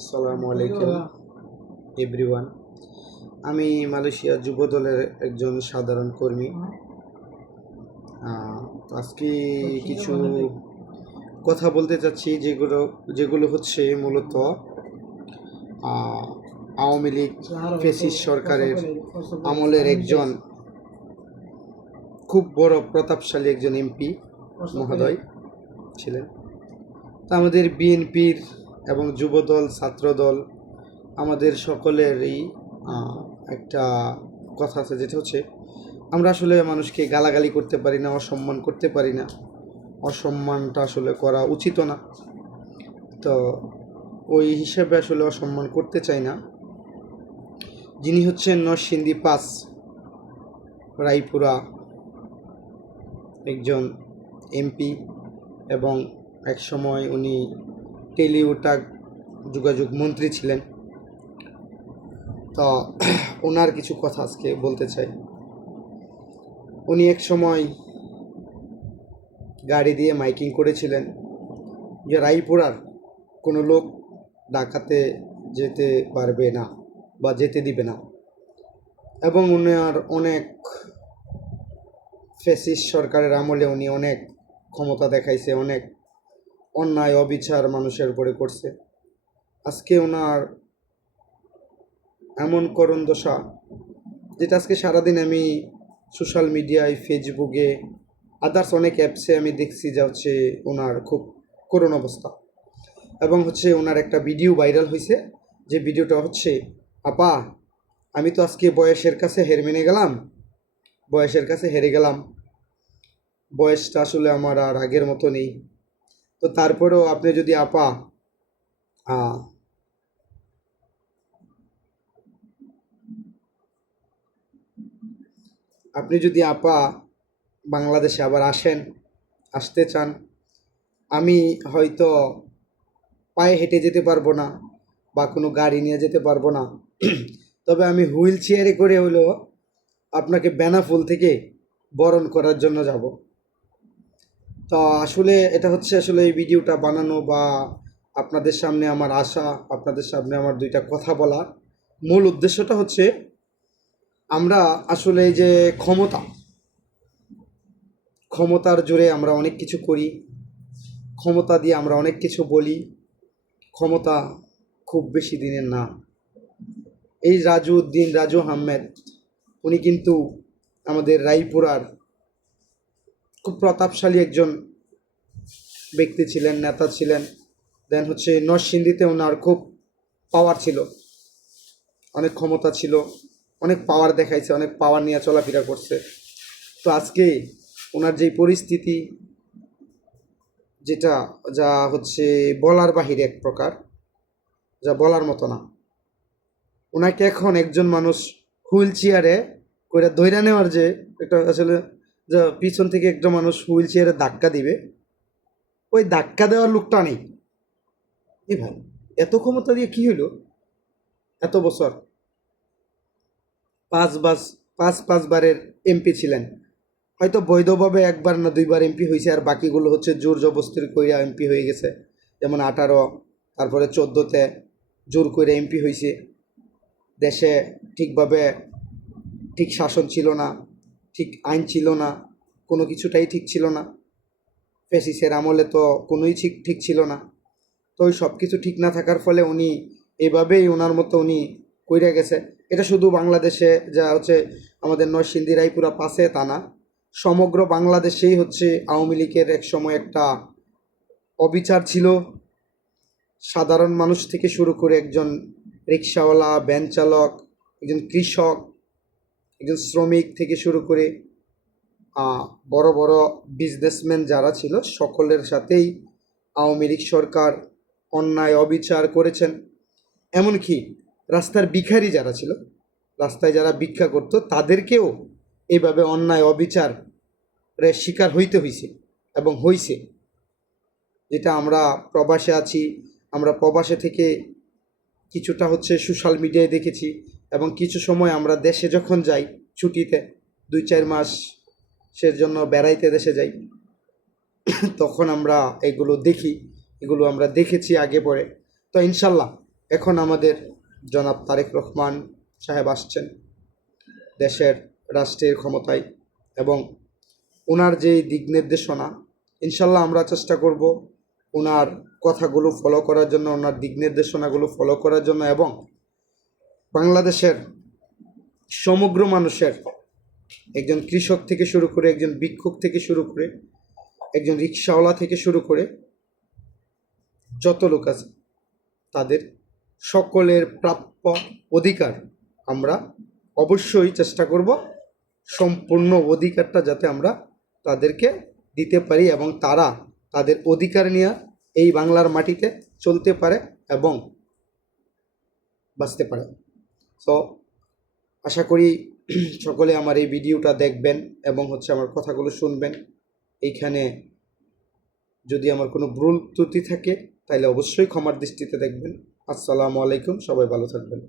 আসসালামু আলাইকুম এভরিওয়ান। আমি মালয়েশিয়া যুব দলের একজন সাধারণ কর্মী। আজকে কিছু কথা বলতে চাচ্ছি যেগুলো হচ্ছে মূলত আওয়ামী লীগ ফ্যাসিস্ট সরকারের আমলের একজন খুব বড় প্রতাপশালী একজন এমপি মহোদয় ছিলেন। তা আমাদের বিএনপির এবং যুবদল ছাত্রদল আমাদের সকলেরই একটা কথা আছে, যেটা হচ্ছে আমরা আসলে মানুষকে গালাগালি করতে পারি না, অসম্মান করতে পারি না। অসম্মানটা আসলে করা উচিত না, তো ওই হিসাবে আসলে অসম্মান করতে চাই না। যিনি হচ্ছেন নরসিংদী 5 রায়পুরা একজন এমপি এবং একসময় উনি টেলিউটাক যোগাযোগ মন্ত্রী ছিলেন। তো ওনার কিছু কথা আজকে বলতে চাই। উনি এক সময় গাড়ি দিয়ে মাইকিং করেছিলেন যে রায়পুরার কোনো লোক ঢাকাতে যেতে পারবে না বা যেতে দিবে না, এবং উনার অনেক ফ্যাসিস্ট সরকারের আমলে উনি অনেক ক্ষমতা দেখাইছে, অনেক অন্যায় অবিচার মানুষের উপরে করছে। আজকে ওনার এমন করুণ দশা, যেটা আজকে সারাদিন আমি সোশ্যাল মিডিয়ায়, ফেসবুকে, আদার্স অনেক অ্যাপসে আমি দেখছি যে হচ্ছে ওনার খুব করুণ অবস্থা। এবং হচ্ছে ওনার একটা ভিডিও ভাইরাল হয়েছে, যে ভিডিওটা হচ্ছে, আপা আমি তো আজকে বয়সের কাছে হেরে গেলাম, বয়সটা আসলে আমার আর আগের মতো নেই। তো তারপরেও আপনি যদি আপা বাংলাদেশে আবার আসতে চান, আমি হয়তো পায়ে হেঁটে যেতে পারবো না বা কোনো গাড়ি নিয়ে যেতে পারবো না, তবে আমি হুইল চেয়ারে করে হলেও আপনাকে বেনাফুল থেকে বরণ করার জন্য যাব। তো আসলে এটা হচ্ছে আসলে এই ভিডিওটা বানানো বা আপনাদের সামনে আমার আসা, আপনাদের সামনে আমার দুইটা কথা বলা মূল উদ্দেশ্যটা হচ্ছে, আমরা আসলে এই যে ক্ষমতার জোরে আমরা অনেক কিছু করি, ক্ষমতা দিয়ে আমরা অনেক কিছু বলি। ক্ষমতা খুব বেশি দিনের না। এই রাজু আহমেদ উনি কিন্তু আমাদের রায়পুরার খুব প্রতাপশালী একজন ব্যক্তি ছিলেন, নেতা ছিলেন। দেন হচ্ছে নরসিংদীতে ওনার খুব পাওয়ার ছিল, অনেক ক্ষমতা ছিল, অনেক পাওয়ার দেখাইছে, অনেক পাওয়ার নিয়ে চলাফেরা করছে। তো আজকে ওনার যেই পরিস্থিতি, যা হচ্ছে বলার বাহিরে, এক প্রকার যা বলার মতো না। ওনাকে এখন একজন মানুষ হুইল চেয়ারে করে ধইরা নেওয়ার যে একটা আসলে, যা পিছন থেকে একটা মানুষ হুইল চেয়ারে ধাক্কা দিবে, ওই ধাক্কা দেওয়ার লোকটা নেই। এ ভাই, এত ক্ষমতা দিয়ে কি হইল? এত বছর পাঁচবারের এমপি ছিলেন, হয়তো বৈধভাবে একবার না দুইবার এমপি হয়েছে, আর বাকিগুলো হচ্ছে জোর জবস্তির কইরা এমপি হয়ে গেছে। যেমন 18, তারপরে 14তে জোর কইরা এমপি হয়েছে। দেশে ঠিকভাবে ঠিক শাসন ছিল না, ঠিক আইন ছিল না, কোনো কিছুটাই ঠিক ছিল না। ফ্যাসিস্টের আমলে তো কোনোই ঠিক ছিল না। তো ওই সব কিছু ঠিক না থাকার ফলে উনি এভাবেই ওনার মতো উনি কইরা গেছে। এটা শুধু বাংলাদেশে যা হচ্ছে আমাদের নরসিংদী রায়পুরা পাশে তা না, সমগ্র বাংলাদেশেই হচ্ছে আওয়ামী লীগের এক সময় একটা অবিচার ছিল। সাধারণ মানুষ থেকে শুরু করে একজন রিক্সাওয়ালা, ভ্যান চালক, একজন কৃষক, একজন শ্রমিক থেকে শুরু করে বড় বড় বিজনেসম্যান যারা ছিল, সকলের সাথেই আওয়ামী লীগ সরকার অন্যায় অবিচার করেছেন। এমনকি রাস্তার ভিখারি যারা ছিল, রাস্তায় যারা ভিক্ষা করতো, তাদেরকেও এইভাবে অন্যায় অবিচারের শিকার হইতে হয়েছে এবং হয়েছে। যেটা আমরা প্রবাসে আছি, আমরা প্রবাসে থেকে কিছুটা হচ্ছে সোশ্যাল মিডিয়ায় দেখেছি, এবং কিছু সময় আমরা দেশে যখন যাই ছুটিতে 2-4 মাসের জন্য বেড়াইতে দেশে যাই, তখন আমরা এগুলো দেখি, এগুলো আমরা দেখেছি আগে পরে। তো ইনশাল্লাহ এখন আমাদের জনাব তারেক রহমান সাহেব আসছেন দেশের রাষ্ট্রের ক্ষমতায়, এবং ওনার যেই দিক নির্দেশনা, ইনশাল্লাহ আমরা চেষ্টা করব ওনার কথাগুলো ফলো করার জন্য, ওনার দিক নির্দেশনাগুলো ফলো করার জন্য, এবং বাংলাদেশের সমগ্র মানুষের, একজন কৃষক থেকে শুরু করে, একজন ভিক্ষুক থেকে শুরু করে, একজন রিক্সাওয়ালা থেকে শুরু করে যত লোক আছে তাদের সকলের প্রাপ্য অধিকার আমরা অবশ্যই চেষ্টা করব সম্পূর্ণ অধিকারটা যাতে আমরা তাদেরকে দিতে পারি, এবং তারা তাদের অধিকার নিয়ে এই বাংলার মাটিতে চলতে পারে এবং বাঁচতে পারে। সো আশা করি সকলে আমার এই ভিডিওটা দেখবেন এবং আমার কথাগুলো শুনবেন। এইখানে যদি আমার কোনো ভুল ত্রুটি থাকে তাহলে অবশ্যই ক্ষমার দৃষ্টিতে দেখবেন। আসসালামু আলাইকুম, সবাই ভালো থাকবেন।